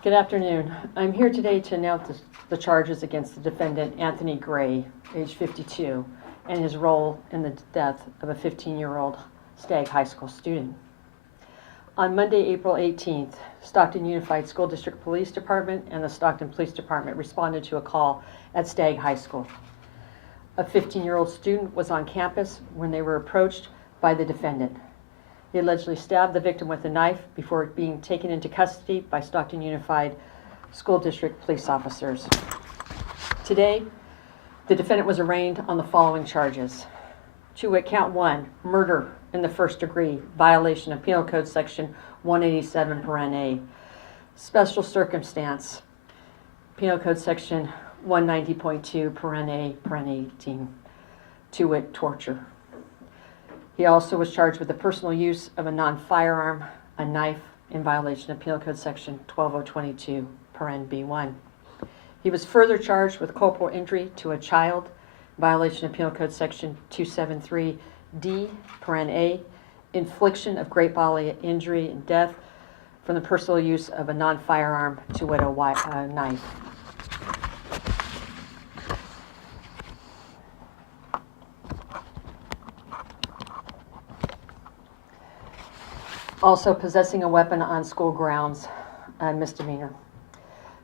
Good afternoon. I'm here today to announce the charges against the defendant, Anthony Gray, age 52, and his role in the death of a 15-year-old Stagg High School student. On Monday, April 18th, Stockton Unified School District Police Department and the Stockton Police Department responded to a call at Stagg High School. A 15-year-old student was on campus when they were approached by the defendant. He allegedly stabbed the victim with a knife before being taken into custody by Stockton Unified School District police officers. Today, the defendant was arraigned on the following charges. Count 1, murder in the first degree, violation of Penal Code Section 187(a). Special circumstance, Penal Code Section 190.2(a)(18), to wit, torture. He also was charged with the personal use of a non-firearm, a knife, in violation of Penal Code Section 12022(b)(1). He was further charged with corporal injury to a child, violation of Penal Code Section 273(d)(a), infliction of great bodily injury and death from the personal use of a non-firearm, to wit, a knife. Also, possessing a weapon on school grounds, a misdemeanor.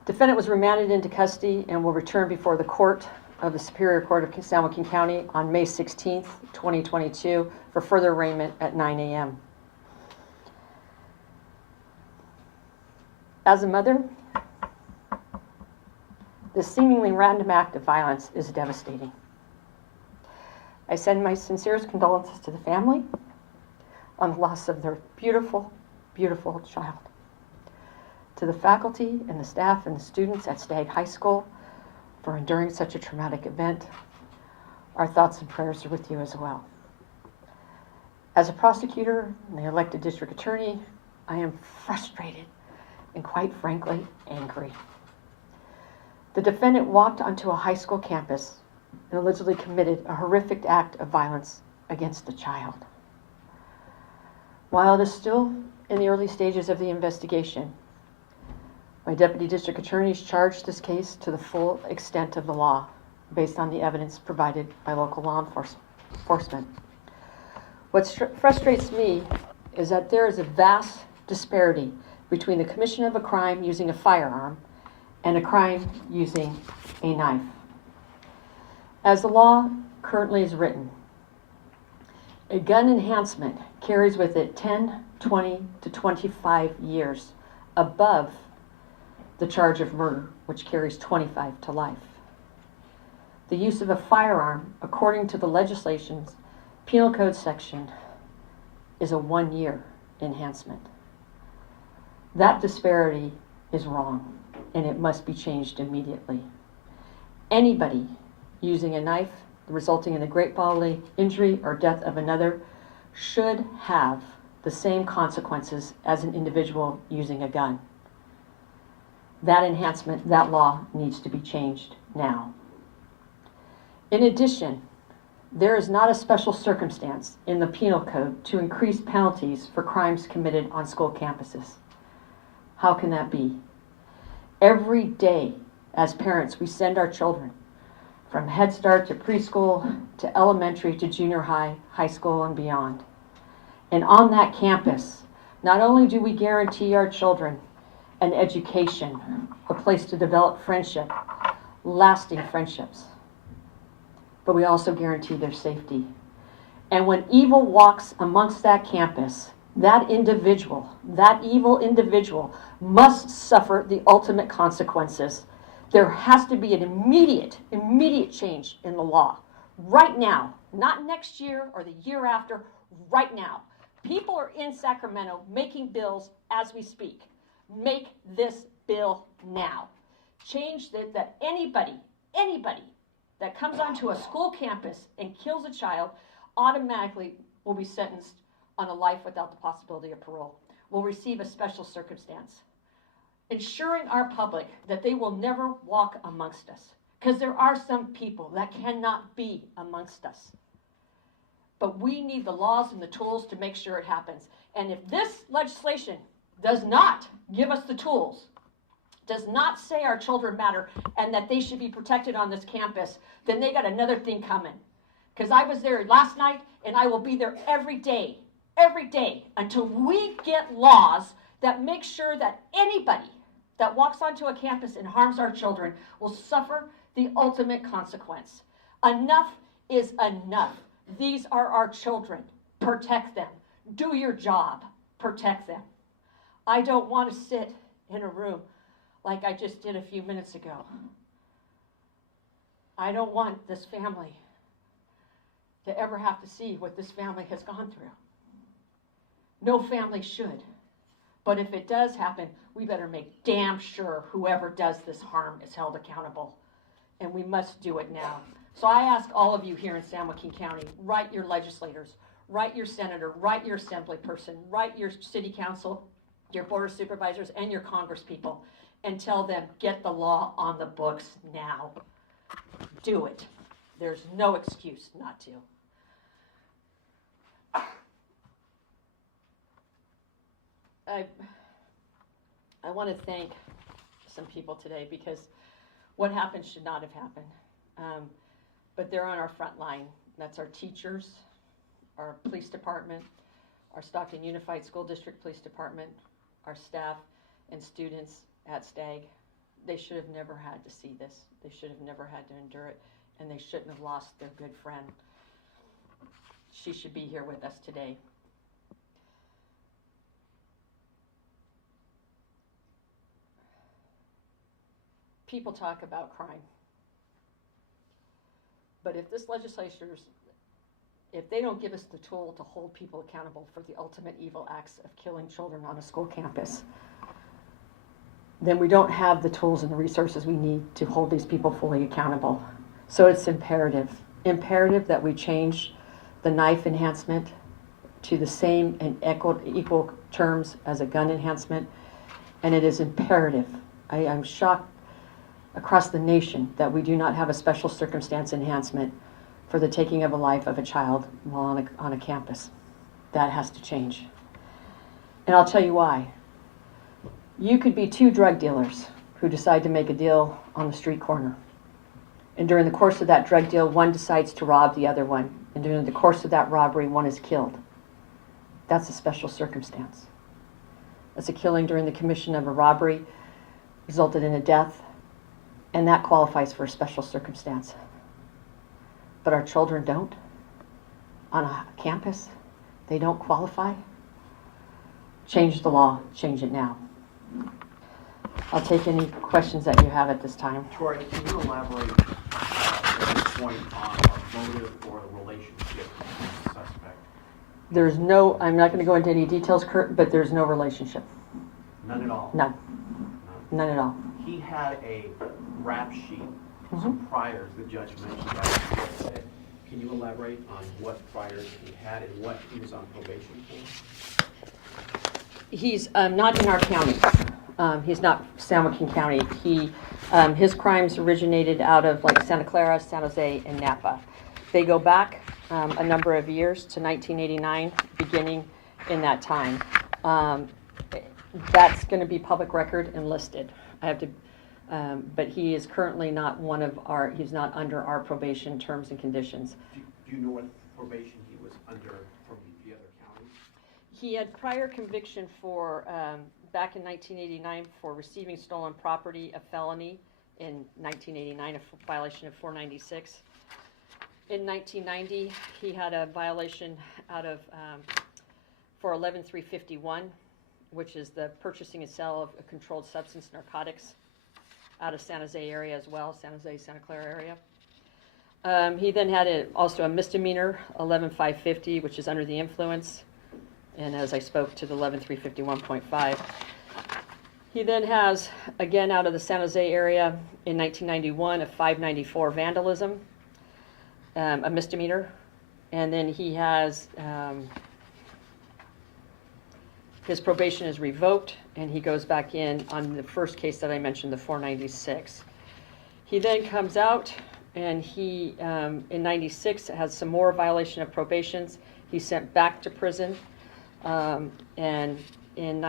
Defendant was remanded into custody and will return before the court of the Superior Court of San Joaquin County on May 16th, 2022 for further arraignment at 9 a.m. As a mother, this seemingly random act of violence is devastating. I send my sincerest condolences to the family on the loss of their beautiful, beautiful child. To the faculty and the staff and the students at Stagg High School for enduring such a traumatic event, our thoughts and prayers are with you as well. As a prosecutor and the elected district attorney, I am frustrated and quite frankly, angry. The defendant walked onto a high school campus and allegedly committed a horrific act of violence against a child. While it is still in the early stages of the investigation, my deputy district attorneys charged this case to the full extent of the law based on the evidence provided by local law enforcement. What frustrates me is that there is a vast disparity between the commission of a crime using a firearm and a crime using a knife. As the law currently is written, a gun enhancement carries with it 10, 20 to 25 years above the charge of murder, which carries 25 to life. The use of a firearm, according to the legislation's Penal Code section, is a 1-year enhancement. That disparity is wrong, and it must be changed immediately. Anybody using a knife resulting in the great bodily injury or death of another should have the same consequences as an individual using a gun. That enhancement, that law needs to be changed now. In addition, there is not a special circumstance in the Penal Code to increase penalties for crimes committed on school campuses. How can that be? Every day, as parents, we send our children from Head Start to preschool, to elementary, to junior high, high school, and beyond. And on that campus, not only do we guarantee our children an education, a place to develop friendship, lasting friendships, but we also guarantee their safety. And when evil walks amongst that campus, that individual, that evil individual, must suffer the ultimate consequences. There has to be an immediate change in the law. Right now, not next year or the year after, right now. People are in Sacramento making bills as we speak. Make this bill now. Change that anybody that comes onto a school campus and kills a child automatically will be sentenced on a life without the possibility of parole, will receive a special circumstance. Ensuring our public that they will never walk amongst us, because there are some people that cannot be amongst us. But we need the laws and the tools to make sure it happens. And if this legislation does not give us the tools does not say our children matter and that they should be protected on this campus, then they got another thing coming. Because I was there last night, and I will be there every day until we get laws that make sure that anybody that walks onto a campus and harms our children will suffer the ultimate consequence. Enough is enough. These are our children. Protect them. Do your job. Protect them. I don't want to sit in a room like I just did a few minutes ago. I don't want this family to ever have to see what this family has gone through. No family should. But if it does happen, we better make damn sure whoever does this harm is held accountable. And we must do it now. So I ask all of you here in San Joaquin County, write your legislators, write your senator, write your assembly person, write your city council, your board of supervisors, and your congresspeople, and tell them, get the law on the books now. Do it. There's no excuse not to. I want to thank some people today because what happened should not have happened. But they're on our front line. That's our teachers, our police department, our Stockton Unified School District Police Department, our staff and students at Stagg. They should have never had to see this. They should have never had to endure it, and they shouldn't have lost their good friend. She should be here with us today. People talk about crime. But if this legislature's, if they don't give us the tool to hold people accountable for the ultimate evil acts of killing children on a school campus, then we don't have the tools and the resources we need to hold these people fully accountable. So it's imperative that we change the knife enhancement to the same and equal terms as a gun enhancement. And it is imperative. I'm shocked across the nation that we do not have a special circumstance enhancement for the taking of a life of a child while on a campus. That has to change. And I'll tell you why. You could be two drug dealers who decide to make a deal on the street corner. And during the course of that drug deal, one decides to rob the other one. And during the course of that robbery, one is killed. That's a special circumstance. That's a killing during the commission of a robbery, resulted in a death, and that qualifies for a special circumstance. But our children don't. On a campus, they don't qualify. Change the law. Change it now. I'll take any questions that you have at this time. Tori, can you elaborate at this point on our motive or the relationship with the suspect? There's no, I'm not going to go into any details, Kurt, but there's no relationship. None at all? None. None at all. He had a rap sheet, some priors the judge mentioned that. Can you elaborate on what priors he had and what he was on probation for? He's not in our county. He's not San Joaquin County. His crimes originated out of like Santa Clara, San Jose, and Napa. They go back a number of years to 1989, beginning in that time. That's going to be public record and listed. I have to, but he is currently not he's not under our probation terms and conditions. Do you know what probation he was under from the other counties? He had prior conviction for, back in 1989, for receiving stolen property, a felony in 1989, a violation of 496. In 1990, he had a violation out of, for 11351, which is the purchasing and sale of a controlled substance, narcotics, out of San Jose area as well, San Jose, Santa Clara area. He then had also a misdemeanor, 11550, which is under the influence, and as I spoke to the 11351.5. He then has, again out of the San Jose area, in 1991, a 594 vandalism, a misdemeanor, and then he has, his probation is revoked, and he goes back in on the first case that I mentioned, the 496. He then comes out, and he, in 96, has some more violation of probations. He's sent back to prison, and in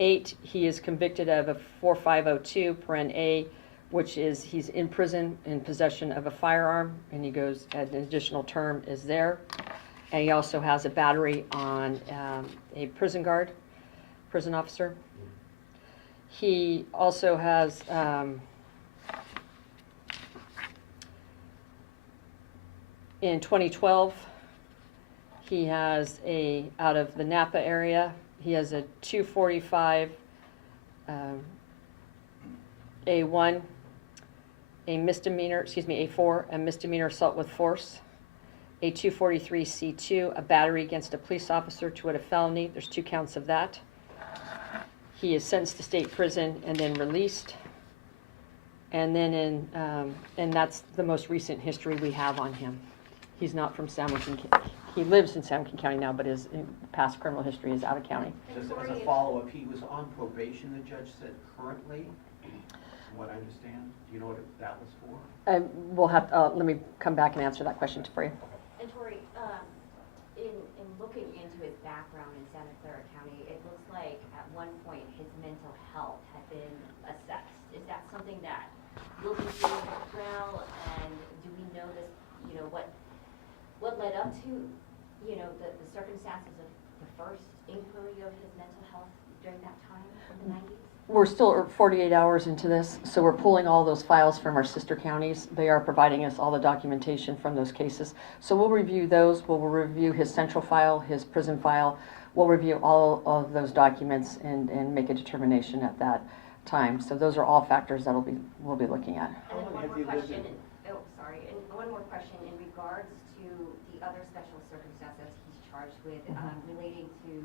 8, he is convicted of a 4502, paren A, which is he's in prison in possession of a firearm, and he goes, an additional term is there. And he also has a battery on a prison guard, prison officer. He also has in 2012, he has out of the Napa area, he has a 245 A1, a misdemeanor, A4, a misdemeanor assault with force, a 243 C2, a battery against a police officer to a felony. There's 2 counts of that. He is sentenced to state prison and then released. And then and that's the most recent history we have on him. He's not from San Joaquin County. He lives in San Joaquin County now, but his past criminal history is out of county. Just as a follow-up, he was on probation, the judge said, currently, from what I understand. Do you know what that was for? We'll have, let me come back and answer that question for you. And Tori, in looking into his background in Santa Clara County, it looks like at one point his mental health had been assessed. Is that something that you'll be doing as well? And do we know this, what led up to, the circumstances of the first inquiry of his mental health during that time in the 90s? We're still 48 hours into this, so we're pulling all those files from our sister counties. They are providing us all the documentation from those cases. So we'll review those. We'll review his central file, his prison file. We'll review all of those documents and make a determination at that time. So those are all factors that we'll be looking at. And then one more question. And one more question in regards to the other special circumstances he's charged with relating to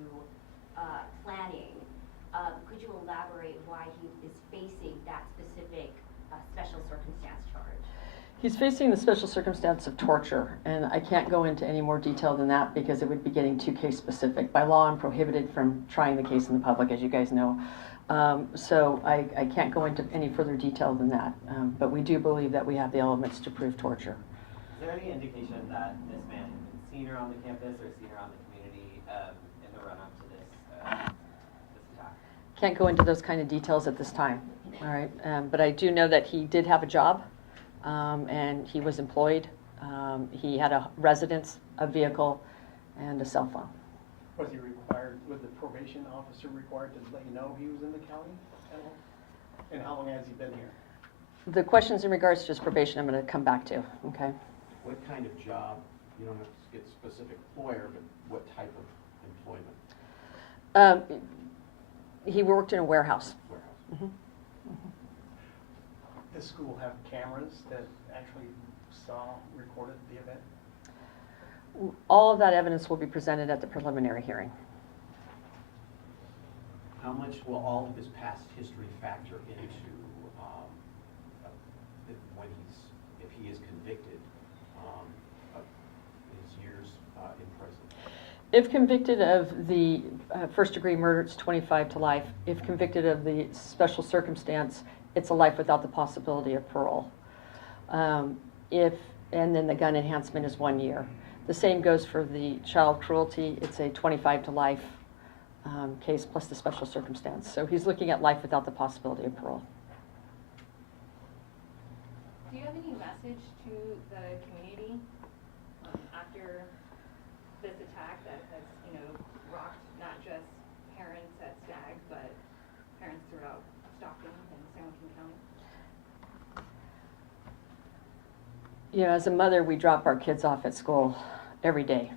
planning. Could you elaborate why he is facing that specific special circumstance charge? He's facing the special circumstance of torture, and I can't go into any more detail than that because it would be getting too case specific. By law, I'm prohibited from trying the case in the public, as you guys know. So I can't go into any further detail than that. But we do believe that we have the elements to prove torture. Is there any indication that this man had been seen around the campus or seen around the community in the run-up to this attack? Can't go into those kind of details at this time. All right, but I do know that he did have a job, and he was employed. He had a residence, a vehicle, and a cell phone. Was the probation officer required to let you know he was in the county at all? And how long has he been here? The questions in regards to his probation, I'm going to come back to, okay? What kind of job, you don't have to get specific employer, but what type of employment? He worked in a warehouse. Warehouse. Does school have cameras that actually recorded the event? All of that evidence will be presented at the preliminary hearing. How much will all of his past history factor into if he is convicted of his years in prison? If convicted of the first-degree murder, it's 25 to life. If convicted of the special circumstance, it's a life without the possibility of parole. And then the gun enhancement is 1 year. The same goes for the child cruelty. It's a 25 to life case plus the special circumstance. So he's looking at life without the possibility of parole. Do you have any message to the community after this attack that has, rocked not just parents at Stagg, but parents throughout Stockton and San Joaquin County? As a mother, we drop our kids off at school every day,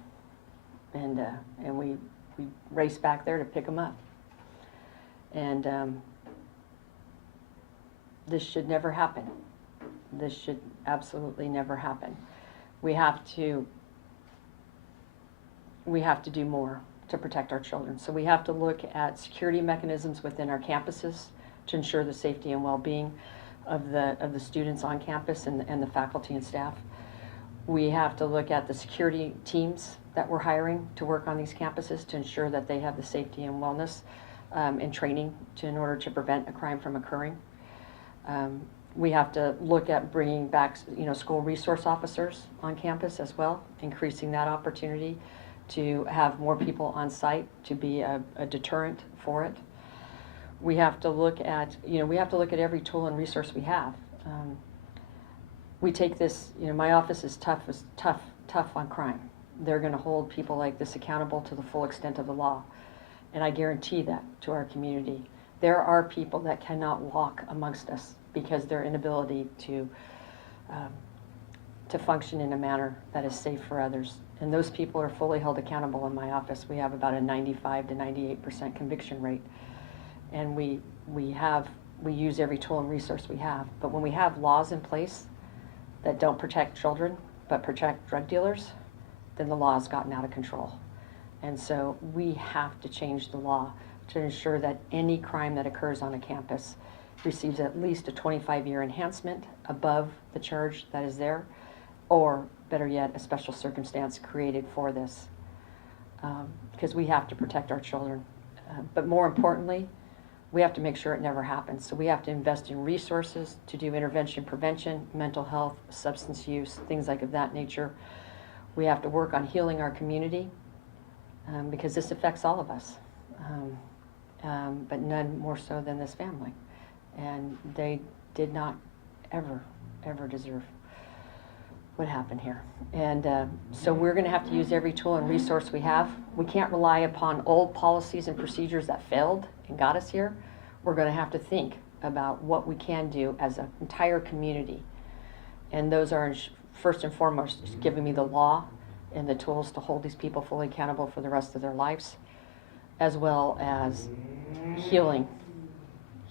and we race back there to pick them up. And this should never happen. This should absolutely never happen. We have to do more to protect our children. So we have to look at security mechanisms within our campuses to ensure the safety and well-being of the students on campus and the faculty and staff. We have to look at the security teams that we're hiring to work on these campuses to ensure that they have the safety and wellness and training in order to prevent a crime from occurring. We have to look at bringing back, school resource officers on campus as well, increasing that opportunity to have more people on site to be a deterrent for it. We have to look at, we have to look at every tool and resource we have. We take this, my office is tough on crime. They're going to hold people like this accountable to the full extent of the law. And I guarantee that to our community. There are people that cannot walk amongst us because their inability to function in a manner that is safe for others. And those people are fully held accountable in my office. We have about a 95 to 98% conviction rate. And we use every tool and resource we have. But when we have laws in place that don't protect children but protect drug dealers, then the law has gotten out of control. And so we have to change the law to ensure that any crime that occurs on a campus receives at least a 25-year enhancement above the charge that is there, or better yet, a special circumstance created for this. Because we have to protect our children. But more importantly, we have to make sure it never happens. So we have to invest in resources to do intervention prevention, mental health, substance use, things like of that nature. We have to work on healing our community because this affects all of us, but none more so than this family. And they did not ever deserve what happened here. And so we're going to have to use every tool and resource we have. We can't rely upon old policies and procedures that failed and got us here. We're going to have to think about what we can do as an entire community. And those are, first and foremost, giving me the law and the tools to hold these people fully accountable for the rest of their lives, as well as healing.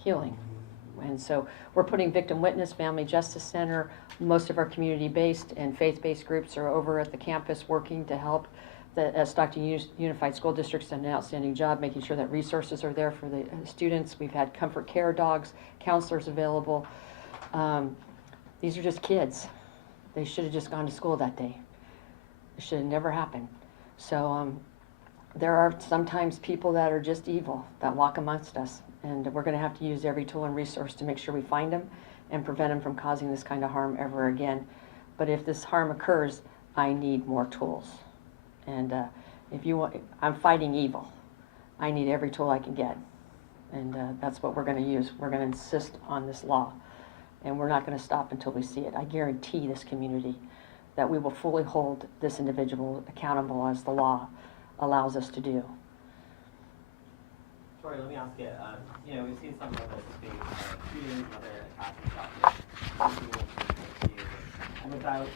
And so we're putting Victim Witness, Family Justice Center, most of our community-based and faith-based groups are over at the campus working to help the Stockton Unified School District's done an outstanding job making sure that resources are there for the students. We've had comfort care dogs, counselors available. These are just kids. They should have just gone to school that day. It should have never happened. So there are sometimes people that are just evil that walk amongst us, and we're going to have to use every tool and resource to make sure we find them and prevent them from causing this kind of harm ever again. But if this harm occurs, I need more tools. And if you want, I'm fighting evil. I need every tool I can get. And that's what we're going to use. We're going to insist on this law. And we're not going to stop until we see it. I guarantee this community that we will fully hold this individual accountable as the law allows us to do. Tori, let me ask you, we've seen some of those big shootings, other attacks and stuff. And without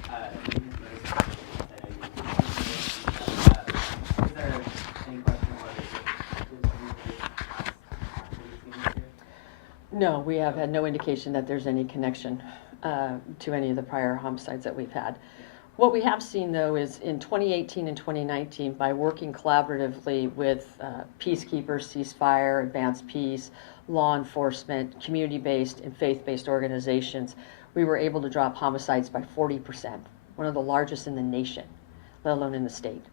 is there any question No, we have had no indication that there's any connection to any of the prior homicides that we've had. What we have seen, though, is in 2018 and 2019, by working collaboratively with peacekeepers, ceasefire, advanced peace, law enforcement, community-based and faith-based organizations, we were able to drop homicides by 40%, one of the largest in the nation, let alone in the state.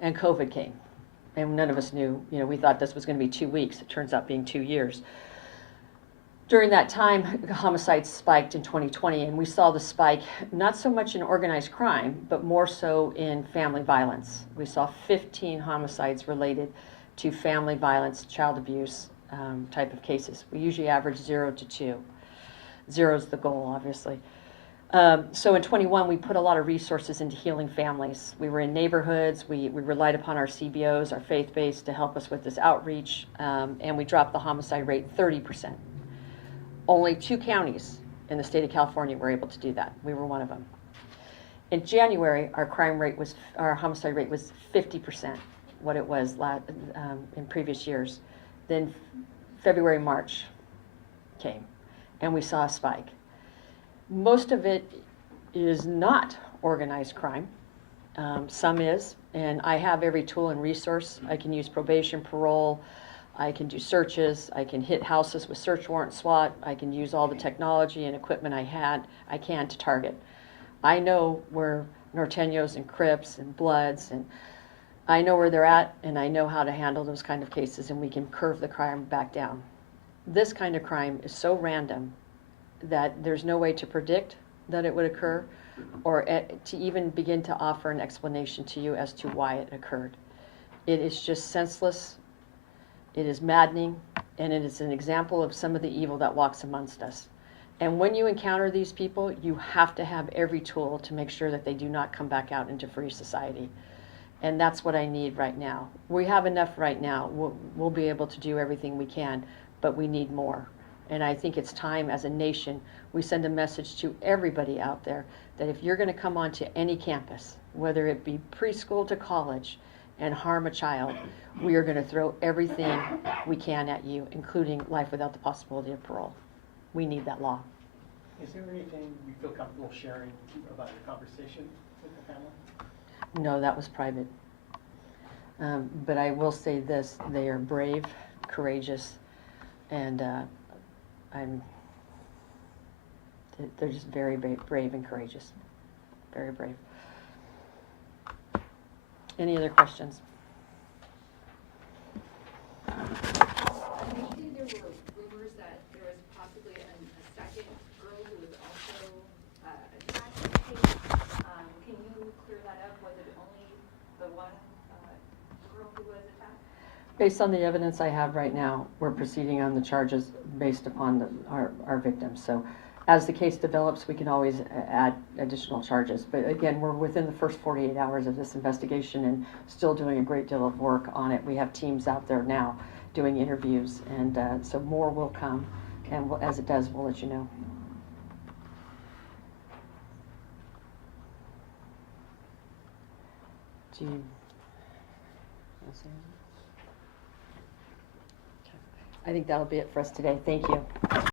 And COVID came, and none of us knew, we thought this was going to be 2 weeks. It turns out being 2 years. During that time, homicides spiked in 2020, and we saw the spike not so much in organized crime, but more so in family violence. We saw 15 homicides related to family violence, child abuse type of cases. We usually average 0 to 2. 0 is the goal, obviously. So in 21, we put a lot of resources into healing families. We were in neighborhoods. We relied upon our CBOs, our faith-based, to help us with this outreach, and we dropped the homicide rate 30%. Only 2 counties in the state of California were able to do that. We were one of them. In January, our homicide rate was 50% what it was in previous years. Then February, March came, and we saw a spike. Most of it is not organized crime. Some is, and I have every tool and resource. I can use probation, parole. I can do searches. I can hit houses with search warrant SWAT. I can use all the technology and equipment I can to target. I know where Norteños and Crips and Bloods, and I know where they're at, and I know how to handle those kind of cases, and we can curve the crime back down. This kind of crime is so random that there's no way to predict that it would occur or to even begin to offer an explanation to you as to why it occurred. It is just senseless. It is maddening. And it is an example of some of the evil that walks amongst us. And when you encounter these people, you have to have every tool to make sure that they do not come back out into free society. And that's what I need right now. We have enough right now. We'll be able to do everything we can, but we need more. And I think it's time as a nation, we send a message to everybody out there that if you're going to come onto any campus, whether it be preschool to college, and harm a child, we are going to throw everything we can at you, including life without the possibility of parole. We need that law. Is there anything you feel comfortable sharing about your conversation with the family? No, that was private. But I will say this, they are brave, courageous, and they're just very brave and courageous. Very brave. Any other questions? Initially, there were rumors that there was possibly a second girl who was also attacked in the case. Can you clear that up? Was it only the one girl who was attacked? Based on the evidence I have right now, we're proceeding on the charges based upon our victims. So as the case develops, we can always add additional charges. But again, we're within the first 48 hours of this investigation and still doing a great deal of work on it. We have teams out there now doing interviews, and so more will come. And as it does, we'll let you know. Do you want to say anything? I think that'll be it for us today. Thank you.